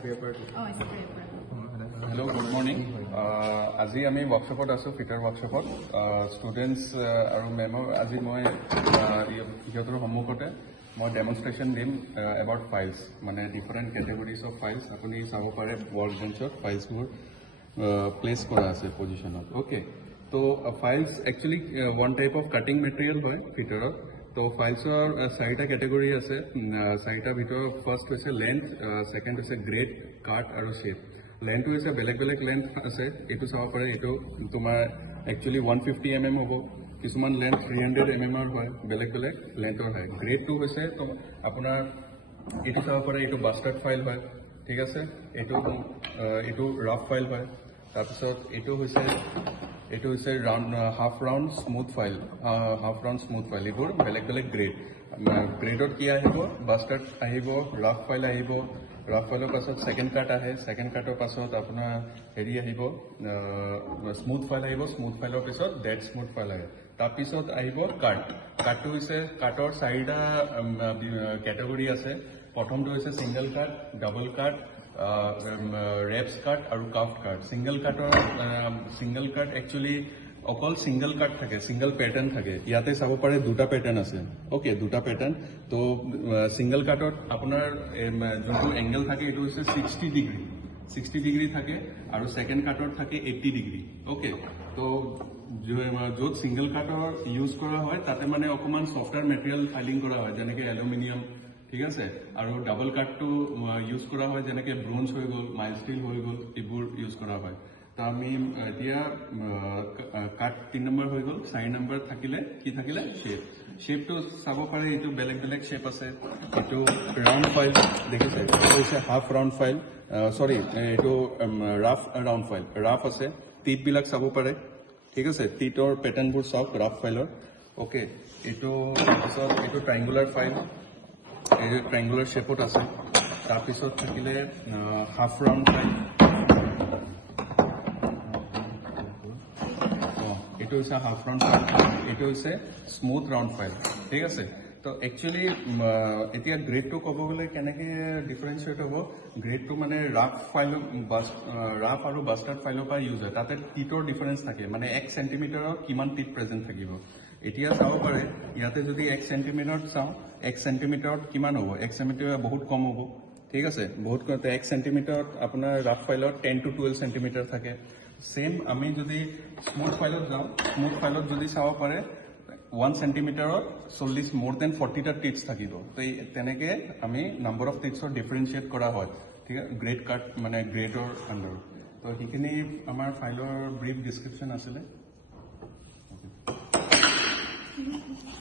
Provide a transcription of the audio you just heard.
Hello, good morning. আজি আমি ওয়াৰ্কশপত আছো ফিটাৰ ওয়াৰ্কশপত স্টুডেন্টস আৰু মেমৰ আজি মই ইহঁতৰ সন্মুখতে মই ডেমনষ্ট্ৰেশ্যন দিম এবাউট ফাইলছ মানে ডিফাৰেণ্ট কেটেগৰিজ অফ ফাইলছ আপুনি চাব পাৰে ৱৰ্ক বেঞ্চত ফাইলছবোৰ প্লেচ কৰা আছে পজিশ্যনত অ'কে তো files actually one type of cutting material হয় ভিতৰত তো ফাইলছৰ চাৰিটা কেটেগৰি আছে চাৰিটাৰ ভিতৰত ফাৰ্ষ্ট হৈছে লেন্থ ছেকেণ্ড হৈছে গ্ৰেড কাট আৰু শ্বেপ লেন্থ হৈছে বেলেগ বেলেগ লেন্থ আছে এইটো চাব পাৰে এইটো তোমাৰ একচুৱেলি 150 mm হ'ব কিছুমান লেন্থ 300 mm হয় বেলেগ বেলেগ লেন্থৰ হয় গ্ৰেডটো হৈছে তো আপোনাৰ এইটো চাব পাৰে এইটো বাষ্টাৰ্ড ফাইল হয় ঠিক আছে এইটো ৰাফ ফাইল হয় তাৰপিছত এইটো হৈছে round half round smooth file এইবোৰ বেলেগ বেলেগ গ্ৰেডত কি আহিব বাষ্টাৰ্ড আহিব ৰাফ ফাইল আহিব ৰাফ ফাইলৰ পাছত ছেকেণ্ড কাট আহে ছেকেণ্ড কাটৰ পাছত আপোনাৰ হেৰি আহিব স্মুথ ফাইল আহিব স্মুথ ফাইলৰ পিছত ডেড স্মুথ ফাইল আহে তাৰপিছত আহিব কাটটো হৈছে কাটৰ চাৰিটা কেটেগৰি আছে প্ৰথমটো হৈছে ছিংগল কাট ডাবল কাট ৰেপছ কাট আৰু কাফড কাট ছিংগল কাট একচুৱেলি অকল ছিংগল কাট থাকে ছিংগল পেটাৰ্ণ থাকে ইয়াতে চাব পাৰে দুটা পেটাৰ্ণ আছে অ'কে দুটা পেটাৰ্ণ তো ছিংগল কাটত আপোনাৰ যোনটো এংগেল থাকে এইটো হৈছে 60 ডিগ্ৰী থাকে আৰু ছেকেণ্ড কাটত থাকে 80 ডিগ্ৰী অ'কে তো য'ত ছিংগল কাটৰ ইউজ কৰা হয় তাতে মানে অকণমান ছফ্টৱেৰ মেটেৰিয়েল ফাইলিং কৰা হয় যেনেকৈ এলুমিনিয়াম ঠিক আছে আৰু ডাবল কাটটো ইউজ কৰা হয় যেনেকৈ ব্ৰঞ্জ হৈ গ'ল মাইল ষ্টিল হৈ গ'ল এইবোৰ ইউজ কৰা হয় তো আমি এতিয়া কাট 3 নম্বৰ হৈ গ'ল 4 নম্বৰ থাকিলে শ্বেপটো চাব পাৰে এইটো বেলেগ বেলেগ শ্বেপ আছে এইটো ৰাউণ্ড ফাইল দেখিছে এইটো হৈছে হাফ ৰাউণ্ড ফাইল এইটো ৰাফ ৰাউণ্ড ফাইল ৰাফ আছে টিপবিলাক চাব পাৰে ঠিক আছে টিটৰ পেটাৰ্ণবোৰ চাওক ৰাফ ফাইলৰ অ'কে এইটো ট্ৰাইংগুলাৰ ফাইল এই ট্ৰাইংগুলাৰ শ্বেপত আছে তাৰপিছত থাকিলে হাফ ৰাউণ্ড ফাইল এইটো হৈছে হাফ ৰাউণ্ড ফাইল এইটো হৈছে স্মুথ ৰাউণ্ড ফাইল ঠিক আছে তো একচুৱেলি এতিয়া গ্ৰেডটো ক'ব গ'লে কেনেকৈ ডিফাৰেঞ্চিয়েট হ'ব গ্ৰেডটো মানে ৰাফ আৰু বাষ্টাৰ্ড ফাইলৰ পৰা ইউজ হয় তাতে টিটৰ ডিফাৰেঞ্চ থাকে মানে 1 চেণ্টিমিটাৰত কিমান টিট প্ৰেজেণ্ট থাকিব এতিয়া চাব পাৰে ইয়াতে যদি 1 চেণ্টিমিটাৰত চাওঁ 1 চেণ্টিমিটাৰত কিমান হ'ব 1 চেণ্টিমিটাৰ বহুত কম হ'ব ঠিক আছে বহুত 1 চেণ্টিমিটাৰত আপোনাৰ ৰাফ ফাইলত 10 to 12 চেণ্টিমিটাৰ থাকে সেম আমি যদি স্মুথ ফাইলত যাওঁ স্মুথ ফাইলত যদি চাব পাৰে 1 চেণ্টিমিটাৰত more than 40টা টিটছ থাকিব তো তেনেকৈ আমি নাম্বাৰ অফ টিটছৰ ডিফাৰেঞ্চিয়েট কৰা হয় ঠিক আছে গ্ৰেড কাট মানে গ্ৰেডৰ আণ্ডাৰ তো সেইখিনি আমাৰ ফাইলৰ ব্ৰিফ ডিছক্ৰিপশ্যন আছিলে